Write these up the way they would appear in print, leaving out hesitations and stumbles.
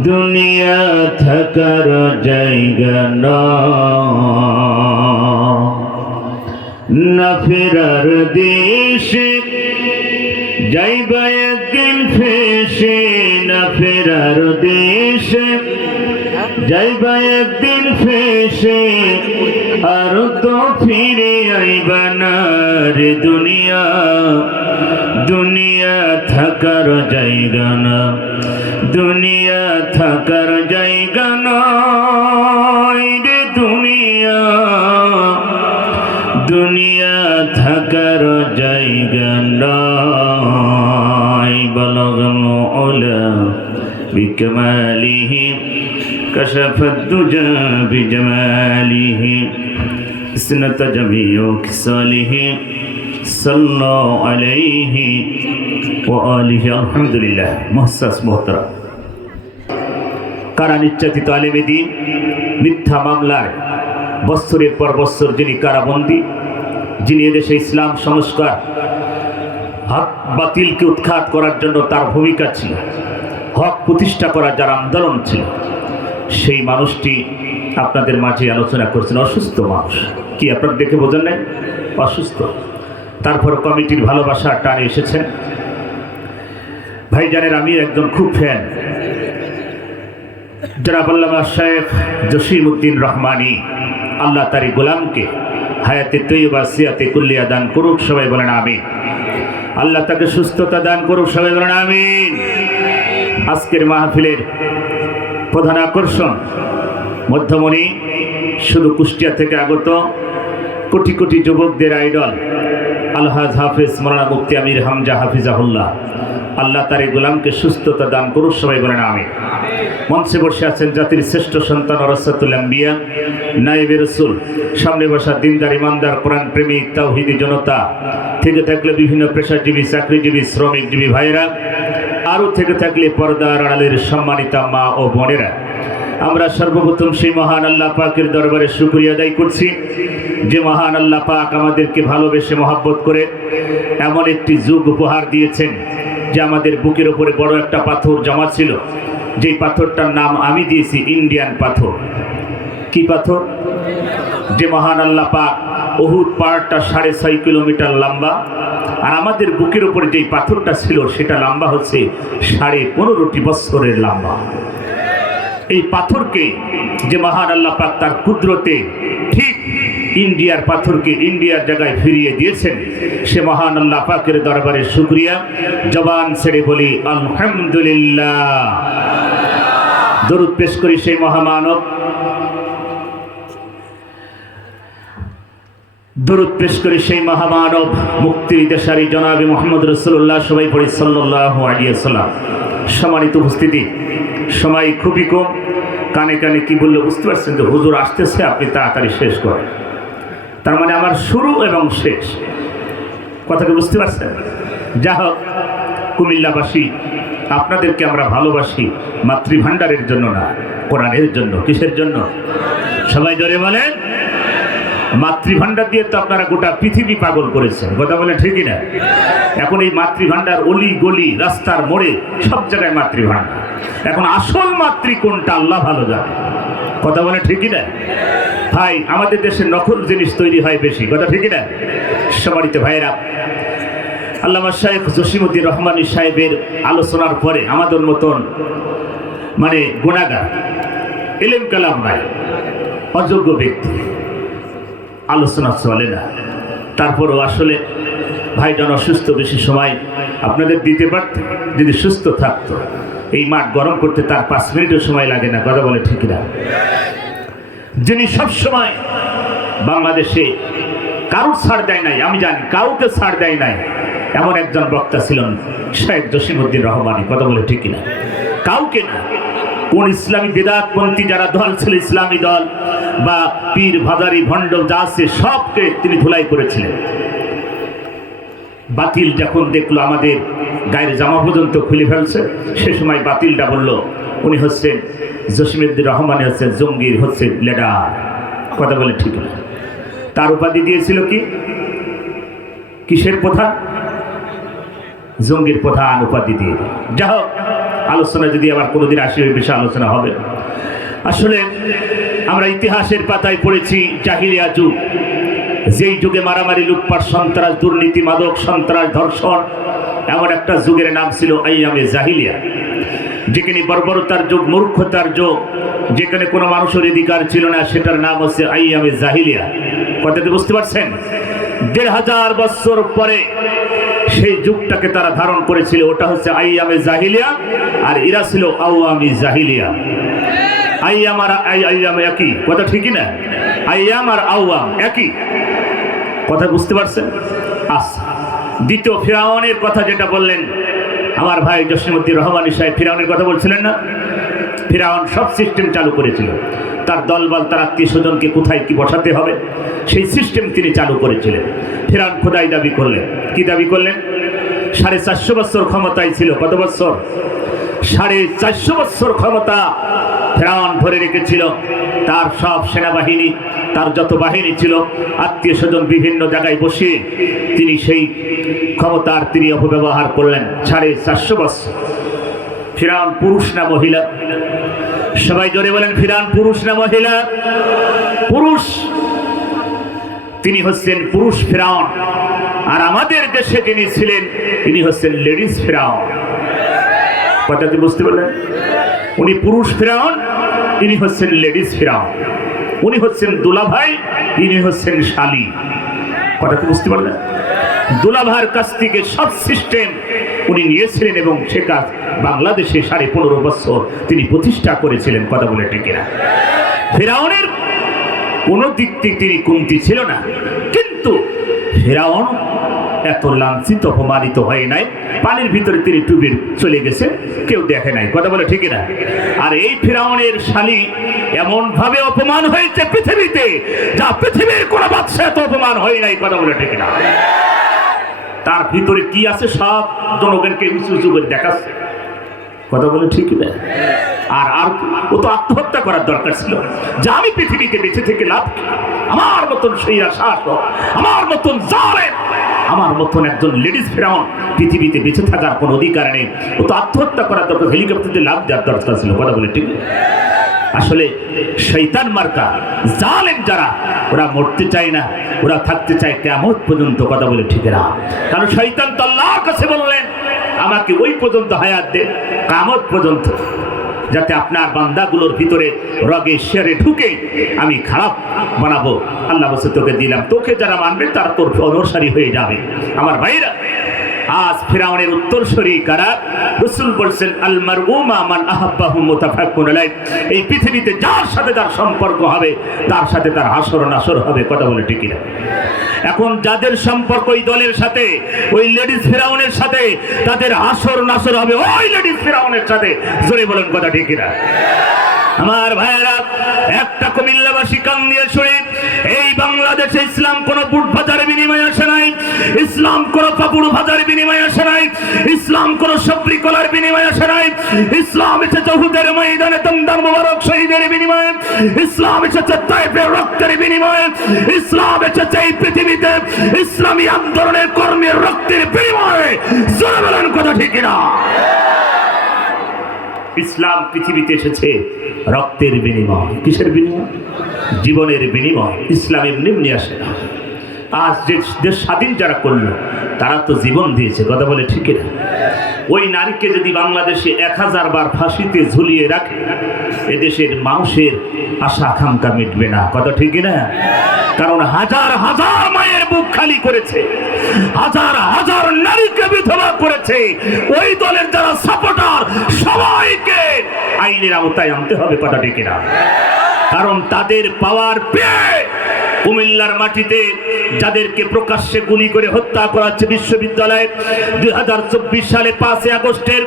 দুনিয়া থাকার জায়গা না ফেরার দেশে যাইবা একদিন ফেসে না ফেরার দেশে যাইবা একদিন ফেসে আর তো ফিরে আইবা না রে দুনিয়া দুনিয়া থাকার জায়গা না দুনিয়া থাকার জায়গা নয় রে দুনিয়া দুনিয়া থাকার জায়গা নয় বলগল ওলা বিকমালিহি কশফত দুজা বিজমালিহি ইসনাত জামিউ খিসালিহি সাল্লাল্লাহু আলাইহি ওয়া আলিহি আলহামদুলিল্লাহ। মুহতারাম মুহতারাম, কারা নির্যাতিত আলেমে দ্বীন মিথ্যা মামলায় বছরের পর বছর যিনি কারাবন্দী, যিনি এদেশে ইসলাম সংস্কার হক বাতিলকে উৎখাত করার জন্য তার ভূমিকা ছিল, হক প্রতিষ্ঠা করার যার আন্দোলন ছিল, সেই মানুষটি আপনাদের মাঝে আলোচনা করছেন। অসুস্থ মানুষ, কি আপনারা দেখে বোঝেন নাই? অসুস্থ। তারপর কমিটির ভালোবাসা টানে এসেছেন। ভাইজানের আমি একজন খুব ফ্যান, জনাব আল্লামা শেখ জসিমউদ্দিন রহমানী, আল্লাহ তারি গোলামকে হায়াতে তৈয়বা সিয়াতে কুল্লিয়া দান করুক, সবাই বলেন আমিন। আল্লাহ তাকে সুস্থতা দান করুক, সবাই বলেন আমিন। আজকের মাহফিলের প্রধান আকর্ষণ মধ্যমণি, শুধু কুষ্টিয়া থেকে আগত কোটি কোটি যুবকদের আইডল আলহাজ হাফিজ মাওলানা মুফতি আমির হামজা হাফিজাহুল্লাহ, আল্লাহ তার এই গোলামকে সুস্থতা দান করুক, সবাই বলেন আমিন। মঞ্চে বসে আছেন জাতির শ্রেষ্ঠ সন্তান ওরাসাতুল আম্বিয়া নায়েবে রাসূল, সামনে বসা দিনদার ইমানদার কোরআন প্রেমিক তাওহীদি জনতা, থেকে থাকলে বিভিন্ন পেশাজীবী চাকরিজীবী শ্রমিকজীবী ভাইয়েরা, আরও থেকে থাকলে পর্দার আড়ালের সম্মানিতা মা ও বোনেরা, আমরা সর্বপ্রথম সেই মহান আল্লাহ পাকের দরবারে শুকরিয়া আদায় করছি যে মহান আল্লাহ পাক আমাদেরকে ভালোবেসে মহব্বত করে এমন একটি যুগ উপহার দিয়েছেন যে আমাদের বুকের ওপরে বড় একটা পাথর জমা ছিল, যেই পাথরটার নাম আমি দিয়েছি ইন্ডিয়ান পাথর। কি পাথর? যে মহান আল্লাহ পাক উহুদ পাহাড়টা 6.5 কিলোমিটার লম্বা, আর আমাদের বুকের উপরে যেই পাথরটা ছিল সেটা লম্বা হচ্ছে 15.5 বছরের লম্বা। এই পাথরকে যে মহান আল্লাহ পাক তার কুদরতে ঠিক ইন্ডিয়ার পাথরকে ইন্ডিয়ার জায়গায় ফিরিয়ে দিয়েছেন, সে মহান আল্লাহ পাকের দরবারে শুকরিয়া জবান ছেড়ে বলি আলহামদুলিল্লাহ। দরুদ পেশ করি সেই মহামানব, দরুদ পেশ করি সেই মহামানব মুক্তির দেশারি জনাবে মুহাম্মদ রাসূলুল্লাহ, সবাই পড়ি সাল্লাল্লাহু আলাইহি ওয়াসাল্লাম। সম্মানিত উপস্থিতি, সময় খুবই কম, কানে কানে কি বললে বুঝতে পারছেন যে হুজুর আসতেছে, আপনি তাড়াতাড়ি শেষ করেন। তার মানে আমার শুরু এবং শেষ, কথাকে বুঝতে পারছেন? যা হোক, কুমিল্লাবাসী আপনাদেরকে আমরা ভালোবাসি মাতৃভাণ্ডারের জন্য না, কোরআনের জন্য। কিসের জন্য? সবাই জোরে বলেন। মাতৃভাণ্ডার দিয়ে তো আপনারা গোটা পৃথিবী পাগল করেছেন, কথা বলে ঠিকই না? এখন এই মাতৃভাণ্ডার অলি গলি রাস্তার মোড়ে সব জায়গায় মাতৃভাণ্ডার। এখন আসল মাতৃ কোনটা আল্লাহ ভালো জানে, কথা বলে ঠিকই না? ভাই, আমাদের দেশে নকল জিনিস তৈরি হয় বেশি, কথা ঠিকই না? সম্মানিত ভাইয়েরা, আল্লামা শেখ জসিমউদ্দিন রহমানী সাহেবের আলোচনার পরে আমাদের মতন মানে গুনাহগার, ইলম কালাম নাই, অযোগ্য ব্যক্তি আলোচনা চলে না। তারপরও আসলে ভাইজান অসুস্থ, বেশি সময় আপনাদের দিতে পারত যদি সুস্থ থাকতো। এই মাঠ গরম করতে তার 5 মিনিটও সময় লাগে না, কথা বলে ঠিক না? যিনি সবসময় বাংলাদেশে কারোর ছাড় দেয় নাই, আমি জানি কাউকে ছাড় দেয় নাই, এমন একজন বক্তা ছিলেন শেখ জসিমউদ্দিন রহমানী, কথা বলে ঠিক না? কাউকে না, কোন ইসলামী বেদাতপন্থী যারা দল ছিল, ইসলামী দল বা পীর ভাজারি ভণ্ড যা আছে সবকে তিনি ধুলাই করেছিলেন। বাতিল যখন দেখলো আমাদের গায়ের জামা পর্যন্ত খুলে ফেলছে, সে সময় বাতিলটা বলল উনি হচ্ছেন জসিমউদ্দিন রহমানী, হচ্ছেন জঙ্গির, হচ্ছে লিডার, কথা বলে ঠিক না? তার উপাধি দিয়েছিল কি? কিসের প্রধান? জঙ্গির প্রধান উপাধি দিয়ে। যা হোক, আলোচনা যদি আবার কোনোদিন আসে ওই বিষয়ে আলোচনা হবে। আসলে আমরা ইতিহাসের পাতায় পড়েছি জাহিলিয়া যুগ, যেই যুগে মারামারি, লুটপাট, সন্ত্রাস, দুর্নীতি, মাদক, সন্ত্রাস, ধর্ষণ, এমন একটা যুগের নাম ছিল আইয়ামে জাহিলিয়া, যেখানে বর্বরতার যুগ, মূর্খতার যুগ, যেখানে কোনো মানুষের অধিকার ছিল না, সেটার নাম হচ্ছে আইয়ামে জাহিলিয়া। কথাটি বুঝতে পারছেন? ১৫০০ বছর পরে সেই যুগটাকে তারা ধারণ করেছিল, ওটা হচ্ছে আইয়ামে জাহিলিয়া, আর এরা ছিল আওয়ামী জাহিলিয়া। আইয়াম আর আইয়াম একই কথা, ঠিকই না? আইয়াম আর আওয়াম একই কথা, বুঝতে পারছেন? আচ্ছা, দ্বিতীয় ফিরাউনের কথা যেটা বললেন আমার ভাই জসিমউদ্দিন রহমানী সাহেব, ফিরাউনের কথা বলছিলেন না? ফিরাউন সব সিস্টেম চালু করেছিল, তার দলবল, তার আত্মীয় স্বজনকে কোথায় কি বসাতে হবে সেই সিস্টেম তিনি চালু করেছিলেন। ফিরাউন খোদাই দাবি করলেন। কি দাবি করলেন? 450 বছর ক্ষমতায় ছিল। কত বছর? 450 বছর ক্ষমতা ফিরাউন ধরে রেখেছিল। তার সব সেনাবাহিনী, তার যত বাহিনী ছিল, আত্মীয় স্বজন বিভিন্ন জায়গায় বসিয়ে তিনি সেই ক্ষমতার তিনি অপব্যবহার করলেন 450 বছর। ফিরাউন পুরুষ না মহিলা? সবাই জোরে বলেন, ফিরাউন পুরুষ না মহিলা? পুরুষ। তিনি হচ্ছেন পুরুষ ফিরাউন। আর আমাদের দেশে যিনি ছিলেন তিনি হচ্ছেন লেডিস ফিরাউন। কথাটি বুঝতে পারলেন? উনি পুরুষ ফিরাউন, ইনি হচ্ছেন লেডিস ফিরাউন। উনি হচ্ছেন দুলাভাই, ইনি হচ্ছেন শালী। কথাটি বুঝতে পারলেন? দুলাভাইয়ের কাছ থেকে সব সিস্টেম উনি নিয়েছিলেন এবং সে কাজ বাংলাদেশে 15.5 বছর তিনি প্রতিষ্ঠা করেছিলেন। কথা বলে ঠিক না? ফিরাউনের কোনো দিক থেকে তিনি কমতি ছিল না, কিন্তু ফিরাউন এত লাঞ্ছিত অপমানিত হয় নাই। পানির ভিতরে তিনি ডুবে চলে গেছে, কেউ দেখে নাই। কথা বলে ঠিক না? আর এই ফিরাউনের শালী এমন ভাবে অপমান হয়েছে পৃথিবীতে, যা পৃথিবীর কোনো বাদশা এত অপমান হয় নাই। কথা বলে ঠিক না? তার ভিতরে কি আছে সব জনগণকে উঁচু উঁচু করে দেখাচ্ছে। কথা বলে ঠিক না? আর আর ও তো আত্মহত্যা করার দরকার ছিল, যে আমি পৃথিবীতে বেঁচে থেকে লাভ, আমার মতন সেইরা শাসক, আমার মতন জালেম, আমার মতন একজন লেডিস ফিরাউন পৃথিবীতে বেঁচে থাকার কোনো অধিকার নেই। ও তো আত্মহত্যা করার দরকার, হেলিকপ্টারে লাভ দেওয়ার দরকার ছিল। কথা বলে ঠিক? আসলে শয়তান মার্কা জালেম যারা, ওরা মরতে চায় না, ওরা থাকতে চায় কিয়ামত পর্যন্ত। কথা বলে ঠিক না? কারণ শয়তান তো আল্লাহর কাছে বললেন, আমাকে ওই পর্যন্ত হায়াত দে, কিয়ামত পর্যন্ত, যাতে আপনার বান্দাগুলোর ভিতরে রগে শেরে ঢুকে আমি খারাপ বানাবো। আল্লাহ বলছে তোকে দিলাম, তোকে যারা মানবে তারা তোর অনুসারী হয়ে যাবে। আমার ভাইরা, আজ ফিরাউনের উত্তরসূরি কারা? রাসূল বলেছেন, আল মারউমা মান আহাব্বাহু মুতাফাক্কুন আলাইহি। এই পৃথিবীতে যার সাথে যার সম্পর্ক হবে, তার সাথে তার হাসর নাসর হবে। কথা বলে ঠিক না? এখন যাদের সম্পর্ক ওই দলের সাথে, ওই লেডিস ফিরাউনের সাথে, তাদের হাসর নাসর হবে ওই লেডিস ফিরাউনের সাথে। জোরে বলেন, কথা ঠিক না? আমার ভাইয়েরা, একটা কুমিল্লাবাসী কান দিয়ে শুনে, এই বাংলাদেশে ইসলাম কোন বুট বাজারে বিনিময়ে আসে নাই, ইসলাম কোন পাপুড় বাজারে বিনিময়ে আসে নাই, ইসলাম কোন সবরি কলার বিনিময়ে আসে নাই। ইসলাম এসেছে উহুদের ময়দানে দমদার মুবারক শহীদের বিনিময়ে, ইসলাম এসেছে তায়েফের রক্তের বিনিময়ে, ইসলাম এসেছে এই পৃথিবীতে ইসলামী আন্দোলনের কর্মের রক্তের বিনিময়ে। জোরে বলেন, কথা ঠিক না? ইসলাম পৃথিবীতে এসেছে রক্তের বিনিময়। কিসের বিনিময়? জীবনের বিনিময়। ইসলাম এমনি এমনি আসে না। আজ যে দেশ স্বাধীন যারা করলো, তারা তো জীবন দিয়েছে। কথা বলে ঠিক না? ওই নারীকে যদি বাংলাদেশে 1000 বার ফাঁসিতে ঝুলিয়ে রাখে, এদেশের মানুষের আশা আকাঙ্ক্ষা মিটবে না। কথা ঠিক না? কারণ হাজার হাজার মায়ের বুক খালি করেছে, হাজার হাজার নারীকে বিধবা করেছে। ওই দলের যারা সাপোর্টার, সবাইকে আইনের আওতায় আনতে হবে। কথা ঠিক না? কারণ তাদের পাওয়ার পেয়ে কুমিল্লার মাটিতে যাদেরকে প্রকাশ্যে গুলি করে হত্যা করা হচ্ছে বিশ্ববিদ্যালয়ে 2024 সালে 5 আগস্টের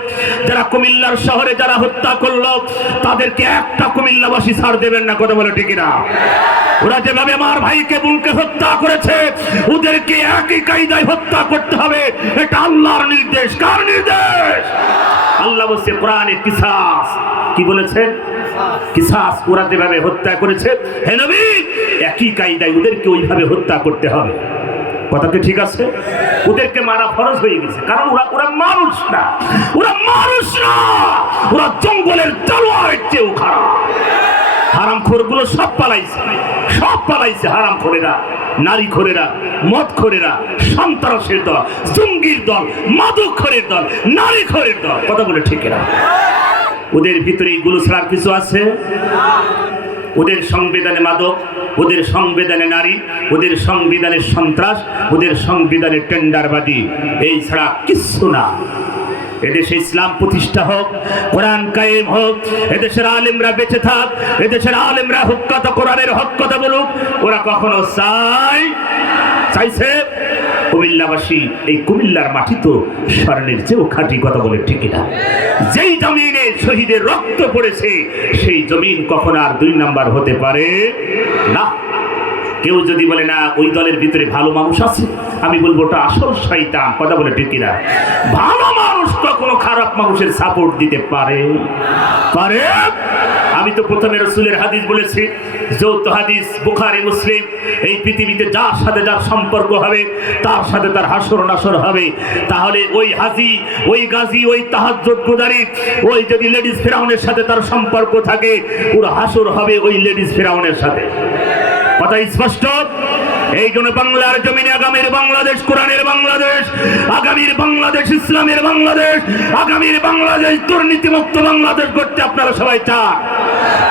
যারা কুমিল্লার শহরে যারা হত্যা করলো, তাদেরকে একটা কুমিল্লাবাসী ছাড় দেবেন না। কথা বলে ঠিক না? ওরা যেভাবে আমার ভাইকে বোনকে হত্যা করেছে, ওদেরকে একই কায়দায় হত্যা করতে হবে। এটা আল্লাহর নির্দেশ। কার নির্দেশ? আল্লাহ বলছে কোরআনে কিসাস। কি বলেছেন? কিসাস। ওরা যেভাবে হত্যা করেছে, হে নবী, একই কায়দায় ওদেরকে ওইভাবে হত্যা করতে হবে। কথাকে ঠিক আছে? ওদেরকে মারা ফরজ হয়ে গেছে, কারণ ওরা মানুষ না, ওরা মানুষ না, ওরা জঙ্গলের তলোয়ারের চেয়েও খারাপ। হারামখোরগুলো সব পালাইছে হারামখোরেরা, নারী খোরেরা, মদ খোরেরা, সন্ত্রাসের দল, জঙ্গির দল, মাদকখোরের দল, নারী খোরের দল। কথা বলে ঠিক না? ওদের ভিতরে এইগুলো ছাড়ার কিছু আছে? ওদের সংবিধানে মাদক, ওদের সংবিধানে নারী, ওদের সংবিধানে সন্ত্রাস, ওদের সংবিধানে টেন্ডারবাদী, এই ছাড়া কিচ্ছু না। এদেশে ইসলাম প্রতিষ্ঠা হোক, কোরআন কায়েম হোক, এদেশের আলেমরা বেঁচে থাক, এদেশের আলেমরা হক কথা, কোরআনের হক কথা বলুক। ওরা কখনো চাইছে? কুমিল্লাবাসী, এই কুমিল্লার মাটি তো স্বর্ণের চেয়েও খাঁটি। কথা বলে ঠিক না? যেই জমিনে শহীদের রক্ত পড়েছে সেই জমিন কখনো আর 2 নাম্বার হতে পারে না। কেউ যদি বলে না ওই দলের ভিতরে ভালো মানুষ আছে, আমি বলবো ওটা আসল শয়তান। কথা বলে ঠিক না? ভালো মানুষ কখনো খারাপ মানুষের সাপোর্ট দিতে পারে? আমি তো প্রথমে রাসূলের হাদিস বলেছি, যৌথ হাদিস, বুখারী মুসলিম। এই পৃথিবীতে যার সাথে যার সম্পর্ক হবে তার সাথে তার হাসর নাসর হবে। তাহলে ওই হাজি, ওই গাজী, ওই তাহাজ্জুদ গুজারি, ওই যদি লেডিস ফেরাউনের সাথে তার সম্পর্ক থাকে, ওর হাসর হবে ওই লেডিস ফেরাউনের সাথে। কথা স্পষ্ট? এই জন্য বাংলার জমিনে আগামীর বাংলাদেশ কোরআনের বাংলাদেশ, আগামীর বাংলাদেশ ইসলামের বাংলাদেশ, আগামীর বাংলাদেশ দুর্নীতিমুক্ত বাংলাদেশ করতে আপনারা সবাই চান?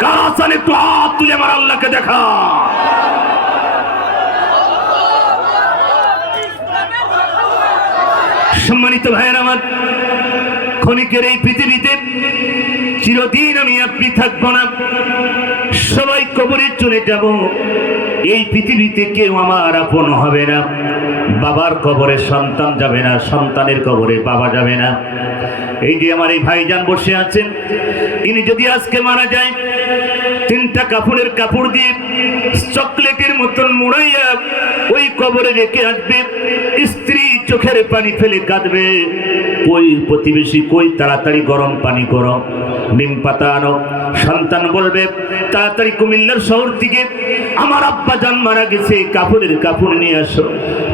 কারা চান? একটু হাত তুলে আমার আল্লাহকে দেখা। সম্মানিত ভাইয়ের আমার, ক্ষণিকের এই পৃথিবীতে চিরদিন আমি আপনি থাকবো না, সবাই কবরে চলে যাব। এই পৃথিবীতে কেউ আমার আপন হবে না। বাবার কবরে সন্তান যাবে না, সন্তানের কবরে বাবা যাবে না। এই যে আমার এই ভাইজান বসে আছেন, ইনি যদি আজকে মারা যায়, 3টা কাপড়ের কাপড় দিয়ে চকলেটের মতন মুড়াইয়া ওই কবরে রেখে আসবে। স্ত্রী চোখের পানি ফেলে কাঁদবে, কই প্রতিবেশী কই, তাড়াতাড়ি গরম পানি করো, নিম পাতা আনো। সন্তান বলবে তাড়াতাড়ি কুমিল্লার শহর থেকে আমার আব্বা জান মারা গেছে, কাপড়ের কাপড় নিয়ে আসো।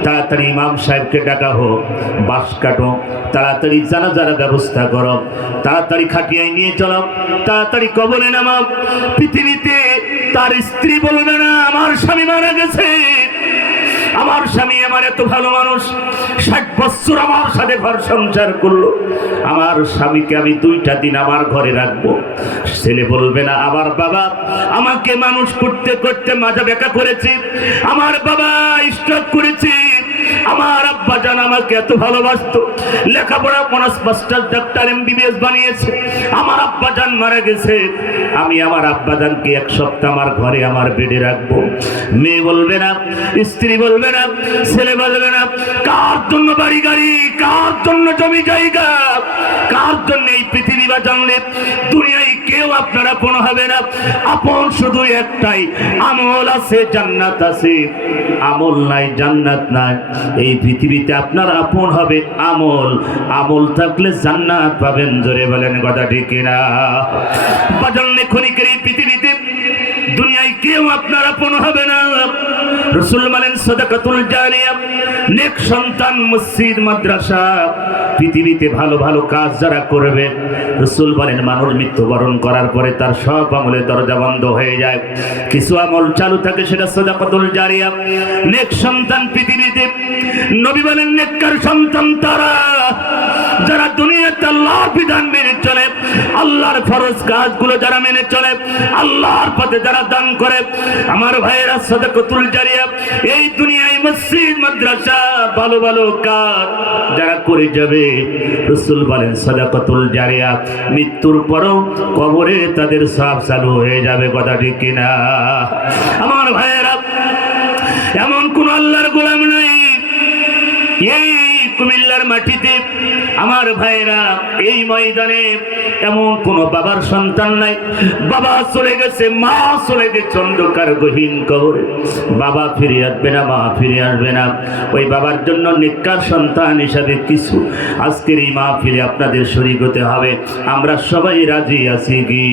তাড়াতাড়ি ইমাম সাহেবকে ডাকা হোক, বাঁশ কাটো, তাড়াতাড়ি জানাজার ব্যবস্থা করো, তাড়াতাড়ি খাটিয়ায় নিয়ে চলো, তাড়াতাড়ি কবরে নামাও। পৃথিবীতে তার স্ত্রী বলবে না আমার স্বামী মারা গেছে, আমার স্বামী আমার এত ভালো মানুষ, 60 বছর আমার সাথে ঘর সংসার করলো, আমার স্বামীকে আমি 2টা দিন আমার ঘরে রাখবো। ছেলে বলবে না আমার বাবা আমাকে মানুষ করতে করতে মাজা বেঁকা করেছে, আমার বাবা স্ট্রোক করেছে, আমার আব্বা জান আমাকে এত ভালোবাসতো, লেখাপড়া 5 মাস্টার ডাক্তার MBBS বানিয়েছে, আমার আব্বা জান মারা গেছে, আমি আমার আব্বা জানকে 1 সপ্তাহ আমার ঘরে আমার বেডে রাখবো। মেয়ে বলবে না, স্ত্রী বলবে না, ছেলে বলবে না, কার জন্য বাড়ি গাড়ি, কার জন্য জমি জায়গা, কার জন্য এই পৃথিবী বা জানলে দুনিয়ায় কেউ আপনার আপন হবে না। আপন শুধু একটাই, আমল আছে জান্নাত আছে, আমল নাই জান্নাত নাই। এই পৃথিবীতে আপনার আপন হবে আমল, আমল থাকলে জান্নাত পাবেন। জোরে বলেন কথা ঠিক কিনা? বাজালে ক্ষণিকের এই পৃথিবীতে দুনিয়ায় কেউ আপনার আপন হবে না। রাসূল বলেন সাদাকাতুল জারিয়া, নেক সন্তান, মসজিদ, মাদ্রাসা, পৃথিবীতে ভালো ভালো কাজ যারা করবে, রাসূল বলেন মানুষ মৃত্যুবরণ করার পরে তার সব আমলের দরজা বন্ধ হয়ে যায়, কিছু আমল চালু থাকে, সেটা সাদাকাতুল জারিয়া, নেক সন্তান পৃথিবীতে। নবী বলেন নেককার সন্তান তারা যারা দুনিয়াতে আল্লাহর বিধান মেনে চলে, আল্লাহর ফরজ কাজগুলো যারা মেনে চলে, আল্লাহর পথে যারা দান করে। আমার ভাইয়েরা, সাদাকাতুল জারিয়া এই দুনিয়ায় মসজিদ, মাদ্রাসা, ভালো ভালো কাজ যারা করে যাবে, রাসূল বলেন সাদাকাতুল জারিয়া মৃত্যুর পরও কবরে তাদের সওয়াব চালু হয়ে যাবে। কথা ঠিক কিনা? আমার ভাইয়েরা, এমন কোন আল্লাহর গোলাম নাই এই কুমিল্লার মাটিতে। আমার ভাইরা, এই ময়দানে এমন কোন বাবার সন্তান নাই, বাবা চলে গেছে, মা চলে গেছে অন্ধকার গহীন কবরে, বাবা ফিরে আসবে না, মা ফিরে আসবে না। ওই বাবার জন্য নেককার সন্তান হিসাবে কিছু আজকের এই মাহফিলে আপনাদের শরীক হতে হবে। আমরা সবাই রাজি আছি কি?